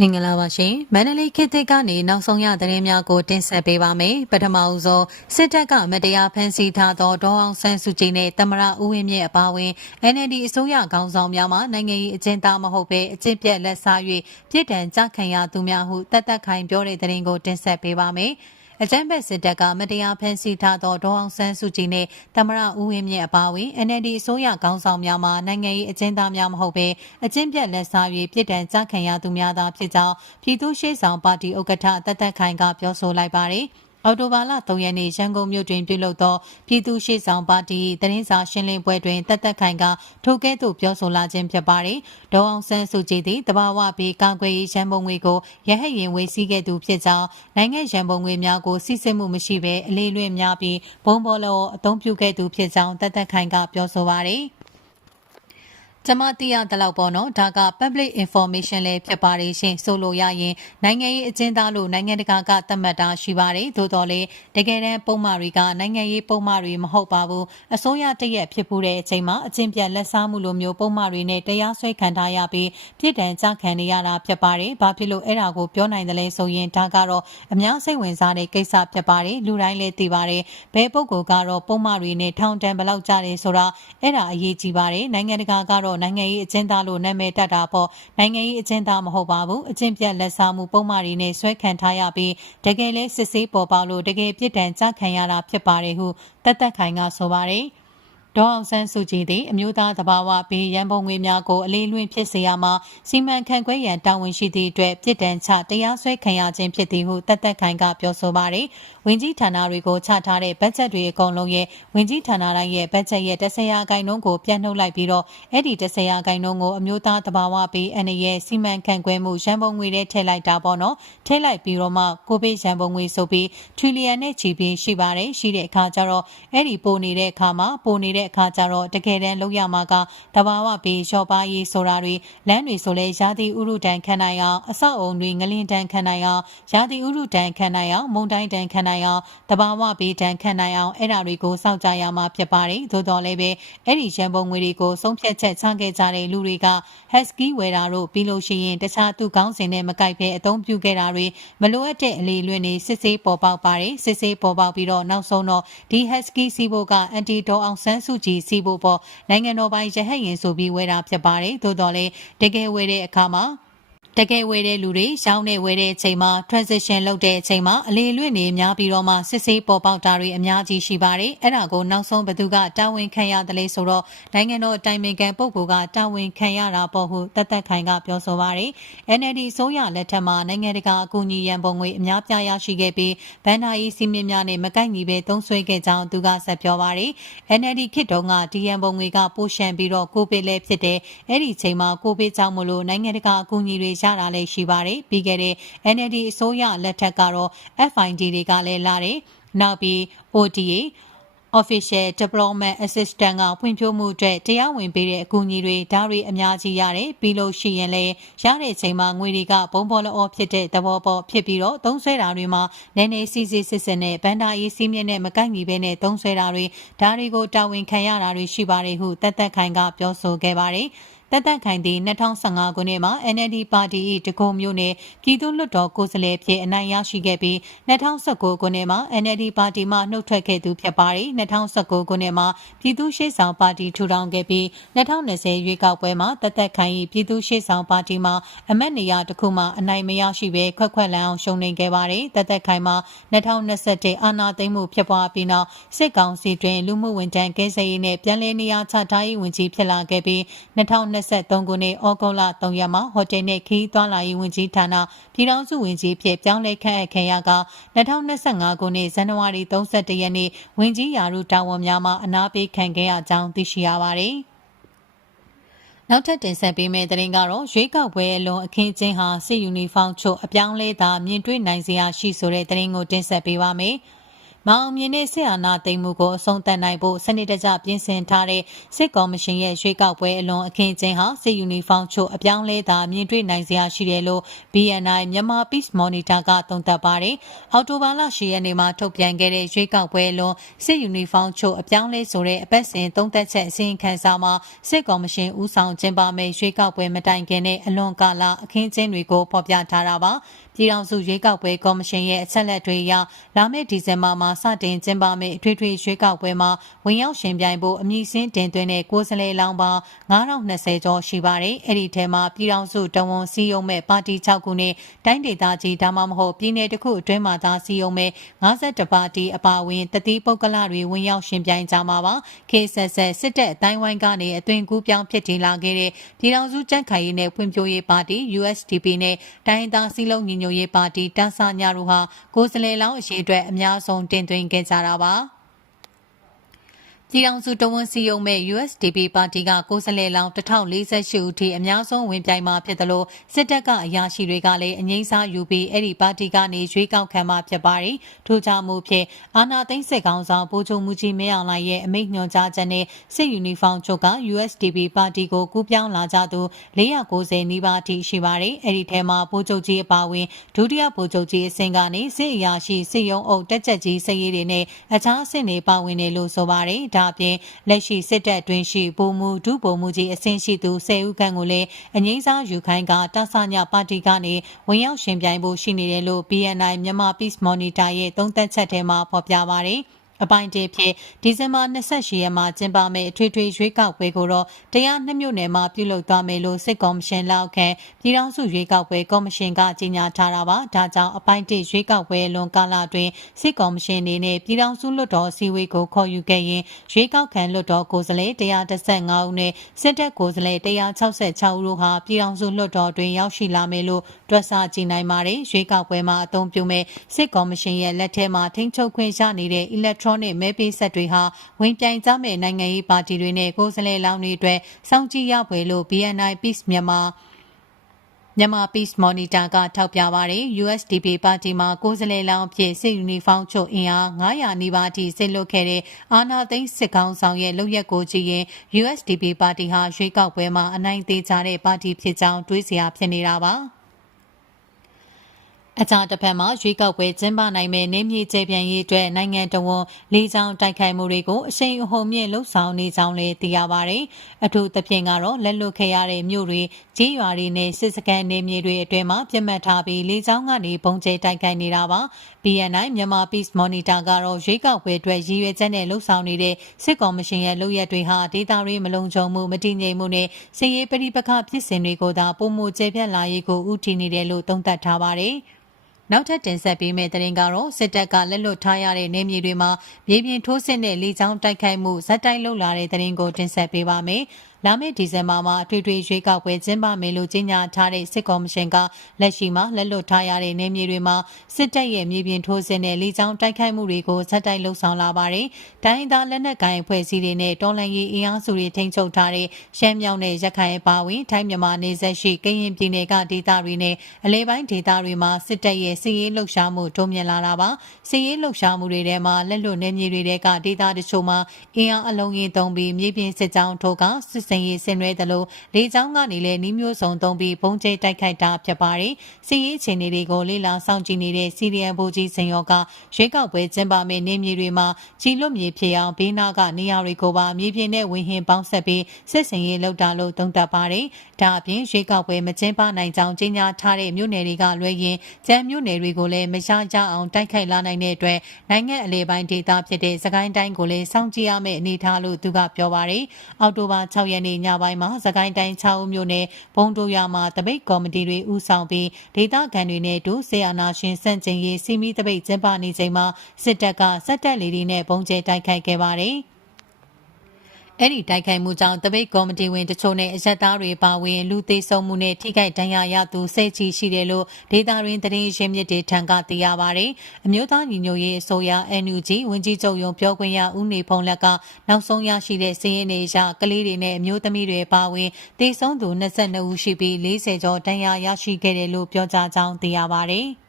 မင်္ဂလာပါရှင်မန္တလေးခေတ်သစ်ကနေနောက်ဆုံးရသတင်းများကိုတင်ဆက်ပေးပါမယ်ပထမဦးဆုံးစစ်တပ်ကမတရားဖမ်းဆီးထားသောဒေါအောင်ဆန်းစုကြည်နဲ့တမရဦးဝင်းမြင့်အပါအဝင် NLD အစိုးရခေါင်းဆောင်များမှနိုင်ငံရေးအကျဉ်းသားမဟုတ်ဘဲအကျင့်ပြတ်လက်စား၍ပြည်ထံကြခံရသူများဟုတတ်တတ်ခိုင်ပြောတဲ့သတင်းကိုတင်ဆက်ပေးပါမယ် အကြမ်းဖက်စစ်တပ်ကမတရားဖမ်းဆီးထားသောဒေါအောင်ဆန်းစုကြည်နဲ့တမရဦးဝင်းမြင့်အပါအဝင် NLD အစိုးရခေါင်းဆောင်များမှနိုင်ငံရေးအကျဉ်းသားများမဟုတ်ဘဲအကျဉ်းပြတ်လက်စား၍ပြည်တံကြခံရသူများသာဖြစ်ကြောင်းပြည်သူ့ရှေ့ဆောင်ပါတီဥက္ကဋ္ဌတသက်ခိုင်ကပြောဆိုလိုက်ပါတယ်။ အော်တိုဘာလ3ရက်နေ့ရန်ကုန်မြို့တွင်ပြုလုပ်သောပြည်သူ့ရှေ့ဆောင်ပါတီသတင်းစာရှင်းလင်းပွဲတွင်တက်တက်ခိုင်ကထိုကဲ့သို့ပြောဆိုလာခြင်းဖြစ်ပါတယ်။ဒေါအောင်ဆန်းစုကြည်သည်တဘာဝပြီးကာကွယ်ရေးရန်ပုံငွေကိုရဟတ်ရင်ဝေစည်းခဲ့သူဖြစ်ကြောင်းနိုင်ငံရန်ပုံငွေများကိုစစ်စစ်မှုမရှိဘဲအလေးလွင့်များပြီးဘုံဘောလောအသုံးပြုခဲ့သူဖြစ်ကြောင်းတက်တက်ခိုင်ကပြောဆိုပါတယ်။ ကျမသိရတဲ့လောက်ပေါ့နော်ဒါက public information လည်းဖြစ်ပါတယ်ရှင်ဆိုလိုရရင်နိုင်ငံရေးအကျဉ်းသားလို့နိုင်ငံတကာကသတ်မှတ်တာရှိပါတယ်သို့တော်လည်းတကယ်တမ်းပုံမှားတွေကနိုင်ငံရေးပုံမှားတွေမဟုတ်ပါဘူးအစိုးရတရက်ဖြစ်ပူတဲ့အချိန်မှာအကျဉ်းပြတ်လက်စားမှုလိုမျိုးပုံမှားတွေနဲ့တရားစွဲခံထားရပြီးပြည်တံကြခံနေရတာဖြစ်ပါတယ်ဘာဖြစ်လို့အဲ့ဒါကိုပြောနိုင်တယ်လဲဆိုရင်ဒါကတော့အများစိတ်ဝင်စားတဲ့ကိစ္စဖြစ်ပါတယ်လူတိုင်းလည်းသိပါတယ်ဘယ်ပုဂ္ဂိုလ်ကတော့ပုံမှားတွေနဲ့ထောင်တန်းဘလောက်ကြတယ်ဆိုတာအဲ့ဒါအရေးကြီးပါတယ်နိုင်ငံတကာကတော့နိုင်ငံရေးအကျဉ်းသားလို့နာမည်တက်တာပေါ့နိုင်ငံရေးအကျဉ်းသားမဟုတ်ပါဘူးအကျဉ်းပြတ်လက်စားမှုပုံမှားတွေနဲ့ဆွဲခံထားရပြီးတကယ်လဲစစ်ဆေးပေါ်ပေါက်လို့တကယ်ပြစ်ဒဏ်ကြခံရတာဖြစ်ပါတယ်ဟုတတ်သက်ခိုင်ကဆိုပါတယ်။ဒေါအောင်ဆန်းစုကြည်သည်အမျိုးသားသဘာဝဘေးရန်ပုံငွေများကိုအလေးလွင့်ဖြစ်စေရမှာစီမံခန့်ခွဲရန်တာဝန်ရှိသည့်အတွက်ပြည်တံချတရားစွဲခံရခြင်းဖြစ်သည်ဟုတသက်ခိုင်ကပြောဆိုပါရယ် ဝင်ကြီးဌာနတွေကိုချထားတဲ့ဘတ်ဂျက်တွေအကုန်လုံးရဲ့ဝင်ကြီးဌာနတိုင်းရဲ့ဘတ်ဂျက်ရဲ့10ရာခိုင်နှုန်းကိုပြန်နှုတ်လိုက်ပြီးတော့အဲ့ဒီ10ရာခိုင်နှုန်းကိုအမျိုးသားသဘာဝဘေးအနေရဲ့စီမံခန့်ခွဲမှုရန်ပုံငွေတွေထည့်လိုက်တာပေါ့နော်ထည့်လိုက်ပြီးတော့မှကိုဗစ်ရန်ပုံငွေဆိုပြီးထရီလီယံနဲ့ချီပြီးရှိပါတယ်ရှိတဲ့အခါကျတော့အဲ့ဒီပိုနေတဲ့အခါမှာပိုနေတဲ့အခါကျတော့တကယ်တမ်းလောက်ရမှာကတဘာဝပေးလျှော့ပါရေးဆိုတာတွေလမ်းတွေဆိုလဲရာသီဥတုတန်ခံနိုင်အောင်အဆောက်အုံတွေငလင်တန်ခံနိုင်အောင်ရာသီဥတုတန်ခံနိုင်အောင်မုန်တိုင်းတန်ခံနိုင်အောင်တဘာဝပေးတန်ခံနိုင်အောင်အဲ့ဒါတွေကိုစောင့်ကြရမှာဖြစ်ပါတယ်သို့တော်လည်းပဲအဲ့ဒီရန်ပုံငွေတွေကိုဆုံးဖြတ်ချက်ချခဲ့ကြတဲ့လူတွေက husky ဝယ်တာတို့ပြီးလို့ရှိရင်တခြားသူကောင်းစင်နဲ့မကိုက်ဘဲအသုံးပြုခဲ့တာတွေမလိုအပ်တဲ့အလေးလွင့်နေစစ်ဆေးပေါ်ပေါက်ပါတယ်စစ်ဆေးပေါ်ပေါက်ပြီးတော့နောက်ဆုံးတော့ဒီ husky စီးဖို့ကအန်တီဒေါအောင်ဆန်းစုကြည်စီးဖို့ပေါ့နိုင်ငံတော်ပိုင်ရဟတ်ရင်ဆိုပြီးဝဲတာဖြစ်ပါတယ်သို့တော်လည်းတကယ်ဝဲတဲ့အခါမှာ တကယ်ဝယ်တဲ့လူတွေရောင်းနေဝယ်တဲ့အချိန်မှာ transition လုပ်တဲ့အချိန်မှာအလေလွင့်နေများပြီးတော့မှစစ်ဆေးပေါ်ပေါက်တာတွေအများကြီးရှိပါတယ်အဲ့ဒါကိုနောက်ဆုံးဘသူကတာဝန်ခံရတယ်လေဆိုတော့နိုင်ငံတော်အတိုင်ပင်ခံပုဂ္ဂိုလ်ကတာဝန်ခံရတာပေါ့ဟုတသက်ခိုင်ကပြောဆိုပါတယ် NLD ဆိုရလက်ထက်မှာနိုင်ငံတကာအကူအညီရန်ပုံငွေအများပြားရရှိခဲ့ပြီးဗန်နာယီစီမင်းများနဲ့မကိုက်ညီပဲသုံးဆွဲခဲ့ကြောင်းသူကဆက်ပြောပါတယ် NLD ခေတ်တုန်းကဒီရန်ပုံငွေကပိုရှန်ပြီးတော့ကိုဗစ်လည်းဖြစ်တယ်အဲ့ဒီချိန်မှာကိုဗစ်ကြောင့်မလို့နိုင်ငံတကာအကူအညီတွေရတာလည်းရှိပါတယ်ပြီးခဲ့တဲ့ NLD အစိုးရလက်ထက်ကတော့ FID တွေကလည်းလာတယ်နောက်ပြီး ODA official development assistant ကဖွံ့ဖြိုးမှုအတွက်တရားဝင်ပေးတဲ့အကူအညီတွေဒါတွေအများကြီးရတယ်ပြီးလို့ရှိရင်လည်းရတဲ့အချိန်မှာငွေတွေကဘုံဘောလောဖြစ်တဲ့သဘောပေါ်ဖြစ်ပြီးတော့သုံးဆွဲတာတွေမှာနည်းနည်းစီစီစစ်စစ်နဲ့ဗန်ဒါရေးစီးမြင့်နဲ့မကိုက်ညီဘဲနဲ့သုံးဆွဲတာတွေဒါတွေကိုတာဝန်ခံရတာတွေရှိပါတယ်ဟုတက်တက်ခိုင်ကပြောဆိုခဲ့ပါတယ် တက်တက်ခိုင်သည်2015ခုနှစ်မှာ NLD ပါတီ၏တကုံမျိုးနဲ့ပြည်သူ့လွှတ်တော်ကိုယ်စားလှယ်ဖြစ်အနိုင်ရရှိခဲ့ပြီး2019ခုနှစ်မှာ NLD ပါတီမှနှုတ်ထွက်ခဲ့သူဖြစ်ပါတယ်2019ခုနှစ်မှာပြည်သူ့ရှေ့ဆောင်ပါတီထူထောင်ခဲ့ပြီး2020ရွေးကောက်ပွဲမှာတက်တက်ခိုင်၏ပြည်သူ့ရှေ့ဆောင်ပါတီမှအမတ်နေရာတစ်ခုမှအနိုင်မရရှိဘဲခွက်ခွက်လန်းအောင်ရှုံးနိမ့်ခဲ့ပါတယ်တက်တက်ခိုင်မှာ2021အာဏာသိမ်းမှုဖြစ်ပွားပြီးနောက်စစ်ကောင်စီတွင်လူမှုဝန်ထမ်းကဲဆယ်ရေးနဲ့ပြည်내နေရာချထားရေးဝန်ကြီးဖြစ်လာခဲ့ပြီး2020 2023ခုနှစ်ဩဂုတ်လ3ရက်မှာဟိုတယ်နှင့်ခီးသွားလာရေးဝန်ကြီးဌာနပြည်ထောင်စုဝန်ကြီးဖြစ်ပြောင်းလဲခန့်အပ်ခဲ့ရက2025ခုနှစ်ဇန်နဝါရီ31ရက်နေ့ဝန်ကြီးရာထူးတာဝန်များမှအနာပေးခံခဲ့ရကြောင်းသိရှိရပါတယ်။နောက်ထပ်တင်ဆက်ပေးမယ့်သတင်းကတော့ရွေးကောက်ပွဲအလွန်အခင်းချင်းဟာစစ်ယူနီဖောင်းချုပ်အပြောင်းလဲသာမြင်တွေ့နိုင်စရာရှိဆိုတဲ့သတင်းကိုတင်ဆက်ပေးပါမယ်။ မအောင်မြင်တဲ့စစ်အာဏာသိမ်းမှုကိုအဆုံးသတ်နိုင်ဖို့စနစ်တကျပြင်ဆင်ထားတဲ့စစ်ကော်မရှင်ရဲ့ရွေးကောက်ပွဲအလွန်အခင်းအကျင်းဟာစစ်ယူနီဖောင်းချို့အပြောင်းလဲသာမြင်တွေ့နိုင်စရာရှိတယ်လို့ BNI မြန်မာ Peace Monitor ကသုံးသပ်ပါတယ်။အော်တိုဘာလ10ရက်နေ့မှာထုတ်ပြန်ခဲ့တဲ့ရွေးကောက်ပွဲအလွန်စစ်ယူနီဖောင်းချို့အပြောင်းလဲဆိုတဲ့အပတ်စဉ်သုံးသက်ချက်အစီရင်ခံစာမှာစစ်ကော်မရှင်ဦးဆောင်ကျင်းပမယ့်ရွေးကောက်ပွဲမတိုင်ခင်နဲ့အလွန်ကာလအခင်းအကျင်းတွေကိုဖော်ပြထားတာပါ။ ပြည်ထောင်စုရွေးကောက်ပွဲကော်မရှင်ရဲ့အချက်လက်တွေအရလာမယ့်ဒီဇင်ဘာမှာစတင်ကျင်းပမယ့်အထွေထွေရွေးကောက်ပွဲမှာဝင်ရောက်ရှင်ပြိုင်ဖို့အမည်စင်းတင်သွင်းတဲ့ကိုယ်စားလှယ်လောင်းပေါင်း9020ကျော်ရှိပါတယ်။အဲ့ဒီထဲမှာပြည်ထောင်စုတဝန်စီယုံမဲ့ပါတီ6ခုနဲ့တိုင်းဒေသကြီးဒါမှမဟုတ်ပြည်내တစ်ခုအတွင်းမှာသာစီယုံမဲ့52ပါတီအပါအဝင်တတိပုဂ္ဂလတွေဝင်ရောက်ရှင်ပြိုင်ကြမှာပါ။ KSS စစ်တပ်အတိုင်းဝိုင်းကနေအသွင်ကူးပြောင်းဖြစ်တည်လာခဲ့တဲ့ပြည်ထောင်စုကြံ့ခိုင်ရေးနဲ့ဖွံ့ဖြိုးရေးပါတီ USDP နဲ့တိုင်းဒေသစည်းလုံးညီညွတ်ရေးပါတီတန်းဆာညာတို့ဟာကိုယ်စားလှယ်လောင်းအရေးအတွက်အများဆုံးတင်သွင်းခဲ့ကြတာပါ။ ပြည်ထောင်စုတဝန်စီယုံမဲ့ USDP ပါတီကကိုယ်စားလှယ်လောင်း1048ဦးထိအများဆုံးဝင်ပြိုင်မှာဖြစ်တယ်လို့စစ်တပ်ကအရာရှိတွေကလည်းအငိမ့်စားယူပြီးအဲ့ဒီပါတီကနေရွေးကောက်ခံမှာဖြစ်ပါတယ်။ထို့ကြောင့်မို့ဖြစ်အာနာသိန်းစစ်ကောင်ဆောင်ဗိုလ်ချုပ်မူကြီးမင်းအောင်လှိုင်ရဲ့အမိန့်ညွှန်ကြားချက်နဲ့စစ်ယူနီဖောင်းချုပ်က USDP ပါတီကိုကူးပြောင်းလာကြသူ490နီးပါးထိရှိပါတယ်။အဲ့ဒီထဲမှာဗိုလ်ချုပ်ကြီးအပါအဝင်ဒုတိယဗိုလ်ချုပ်ကြီးအဆင့်ကနေစစ်အရာရှိစစ်ရုံးအုပ်တက်ချက်ကြီးစည်ရည်တွေနဲ့အခြားအဆင့်တွေပါဝင်တယ်လို့ဆိုပါတယ်။ဒါအပြင်လက်ရှိစစ်တပ်အတွင်းရှိဗိုလ်မှူးဒုဗိုလ်မှူးကြီးအဆင့်ရှိသူ10ဦးခန့်ကိုလည်းအငိမ့်စားယူခိုင်းကတဆညပါတီကနေဝင်ရောက်ရှင်ပြိုင်ဖို့ရှိနေတယ်လို့ BNI မြန်မာ Peace Monitor ရဲ့သုံးသပ်ချက်ထဲမှာဖော်ပြပါရယ်။ အပိုင်းတေဖြစ်ဒီဇင်ဘာ28ရက်မှာကျင်းပမယ့်အထွေထွေရွေးကောက်ပွဲကိုတော့တရားနှစ်မြို့နယ်မှာပြုလုပ်သွားမယ်လို့စစ်ကော်မရှင်လက်ခံပြည်ထောင်စုရွေးကောက်ပွဲကော်မရှင်ကကြေညာထားတာပါဒါကြောင့်အပိုင်းတေရွေးကောက်ပွဲလွန်ကာလတွင်စစ်ကော်မရှင်အနေနဲ့ပြည်ထောင်စုလွှတ်တော်အစည်းအဝေးကိုခေါ်ယူခဲ့ရင်ရွေးကောက်ခံလွှတ်တော်ကိုယ်စားလှယ်135ဦးနဲ့စစ်တပ်ကိုယ်စားလှယ်166ဦးတို့ဟာပြည်ထောင်စုလွှတ်တော်တွင်ရောက်ရှိလာမယ်လို့တွက်ဆကြည့်နိုင်ပါတယ်ရွေးကောက်ပွဲမှာအသုံးပြုမဲ့စစ်ကော်မရှင်ရဲ့လက်ထက်မှာထိန်းချုပ်ခွင့်ရနေတဲ့ electronic ထရောနစ်မဲပေးဆက်တွေဟာဝင်ပြိုင်ကြမဲ့နိုင်ငံရေးပါတီတွေနဲ့ကိုယ်စားလှယ်လောင်းတွေအတွက်စောင့်ကြည့်ရဖွယ်လို့ BNI Peace မြန်မာမြန်မာ Peace Monitor ကထောက်ပြပါတယ် USDP ပါတီမှာကိုယ်စားလှယ်လောင်းအဖြစ်စစ်ယူနီဖောင်းချုပ်အင်အား900နီးပါးထိဆစ်လွတ်ခဲ့တဲ့အာနာသိန်းစစ်ကောင်ဆောင်ရဲ့လုပ်ရက်ကိုကြည့်ရင် USDP ပါတီဟာရွေးကောက်ပွဲမှာအနိုင်သေးကြတဲ့ပါတီဖြစ်ကြောင်းတွေးစရာဖြစ်နေတာပါ။ အခြားတစ်ဖက်မှာရွေးကောက်ပွဲကျင်းပနိုင်မယ့်နေမြေကျေပြန်ရေးအတွက်နိုင်ငံတော်ဝန်လေးချောင်းတိုက်ခိုက်မှုတွေကိုအရှိန်အဟုန်မြင့်လှုပ်ဆောင်နေကြောင်းလည်းသိရပါတယ်။အထူးသဖြင့်ကတော့လက်လွတ်ခဲ့ရတဲ့မြို့တွေကြီးရွာတွေနဲ့စစ်စကန်နေမြေတွေအတွင်းမှာပြတ်မှတ်ထားပြီးလေးချောင်းကနေပုံကျဲတိုက်ခိုက်နေတာပါ။ BNI မြန်မာ Peace Monitor ကတော့ရွေးကောက်ပွဲအတွက်ရည်ရွယ်ချက်နဲ့လှုပ်ဆောင်နေတဲ့စစ်ကော်မရှင်ရဲ့လုပ်ရက်တွေဟာဒေသတွေမလုံခြုံမှုမတည်ငြိမ်မှုနဲ့စစ်ရေးပဋိပက္ခဖြစ်စဉ်တွေကိုသာပုံမှုကျဲပြန့်လာရေးကိုဥတီနေတယ်လို့သုံးသပ်ထားပါတယ်။ နောက်ထပ်တင်ဆက်ပေးမယ့်သတင်းကတော့စစ်တပ်ကလက်လွတ်ထားရတဲ့နေမြေတွေမှာမြေပြင်ထိုးစစ်နဲ့လေကြောင်းတိုက်ခိုက်မှုဇက်တိုက်လုပ်လာတဲ့သတင်းကိုတင်ဆက်ပေးပါမယ်။လာမယ့်ဒီဇင်ဘာမှာအထွေထွေရွေးကောက်ပွဲကျင်းပမယ်လို့ကြေညာထားတဲ့စစ်ကော်မရှင်ကလက်ရှိမှာလက်လွတ်ထားရတဲ့နေမြေတွေမှာစစ်တပ်ရဲ့မြေပြင်ထိုးစစ်နဲ့လေကြောင်းတိုက်ခိုက်မှုတွေကိုဇက်တိုက်လှုပ်ဆောင်လာပါတယ်။တိုင်းသားလက်နက်ကိုင်အဖွဲ့အစည်းတွေနဲ့တော်လှန်ရေးအင်အားစုတွေထိန်းချုပ်ထားတဲ့ရှမ်းမြောက်နဲ့ရခိုင်အပါအဝင်ထိုင်းမြန်မာနယ်စပ်ရှိကရင်ပြည်နယ်ကဒေသတွေနဲ့အလဲပိုင်းဒေသတွေမှာစစ်တပ်ရဲ့စစ်ရေးလှုပ်ရှားမှုတိုးမြင့်လာတာပါ။စစ်ရေးလှုပ်ရှားမှုတွေထဲမှာလက်လွတ်နေမြေတွေကဒေသတချို့မှာအင်အားအလုံးကြီးသုံးပြီးမြေပြင်စစ်ကြောင်းထိုးကစစ်စင်ရေးဆင်နွှဲသလိုလေကြောင်းကနေလည်းနှီးမျိုးစုံသုံးပြီးပုံကျဲတိုက်ခိုက်တာဖြစ်ပါတယ်။စီးရေးခြေနေတွေကိုလေ့လာစောင့်ကြည့်နေတဲ့စီရီယံဘူကြီးစင်ရောကရွေးကောက်ပွဲကျင်းပမယ့်နေမြေတွေမှာကြီးလွတ်မြေဖြစ်အောင်ဘေးနာကနေရာတွေကိုပါမြေပြင်နဲ့ဝင်ဟင်ပေါင်းဆက်ပြီးစစ်စင်ရေးလုပ်တာလို့သုံးသပ်ပါတယ်။ဒါအပြင်ရွေးကောက်ပွဲမကျင်းပနိုင်ကြောင်းကြေညာထားတဲ့မြို့နယ်တွေကလွဲရင်ကျန်းမြို့နယ်တွေကိုလည်းမရကြအောင်တိုက်ခိုက်လာနိုင်တဲ့အတွက်နိုင်ငံအလဲပိုင်းဒေသဖြစ်တဲ့စကိုင်းတိုင်းကိုလည်းစောင့်ကြည့်ရမယ့်အနေအထားလို့သူကပြောပါတယ်။အောက်တိုဘာ6ရက်နေ့ညပိုင်းမှာစကိုင်းတိုင်း6ဦးမြို့နယ်ဘုံတို့ရွာမှာတပိတ်ကော်မတီတွေဦးဆောင်ပြီးဒေသခံတွေနဲ့တူဆေအာနာရှင်စန့်ကျင်ရေးစီမီတပိတ်ကျင်းပနေချိန်မှာစစ်တပ်ကစက်တက်လီတွေနဲ့ပုံကျဲတိုက်ခိုက်ခဲ့ပါတယ်။ အဲ့ဒီတိုက်ခိုက်မှုကြောင့်တပိတ်ကော်မတီဝင်တချို့နဲ့အရက်သားတွေပါဝင်လူသေးဆုံးမှုနဲ့ထိခိုက်ဒဏ်ရာရသူစိတ်ချရှိတယ်လို့ဒေတာရင်းသတင်းရင်းမြစ်တွေထံကသိရပါဗျ။အမျိုးသားညီညွတ်ရေးအစိုးရ NUG ဝန်ကြီးချုပ်ရုံပြောခွင့်ရဦးနေဖုံးလက်ကနောက်ဆုံးရရှိတဲ့စီးရင်တွေရကလေးတွေနဲ့အမျိုးသမီးတွေပါဝင်သေဆုံးသူ22ဦးရှိပြီး40ကျော်ဒဏ်ရာရရှိခဲ့တယ်လို့ပြောကြားကြောင်းသိရပါဗျ။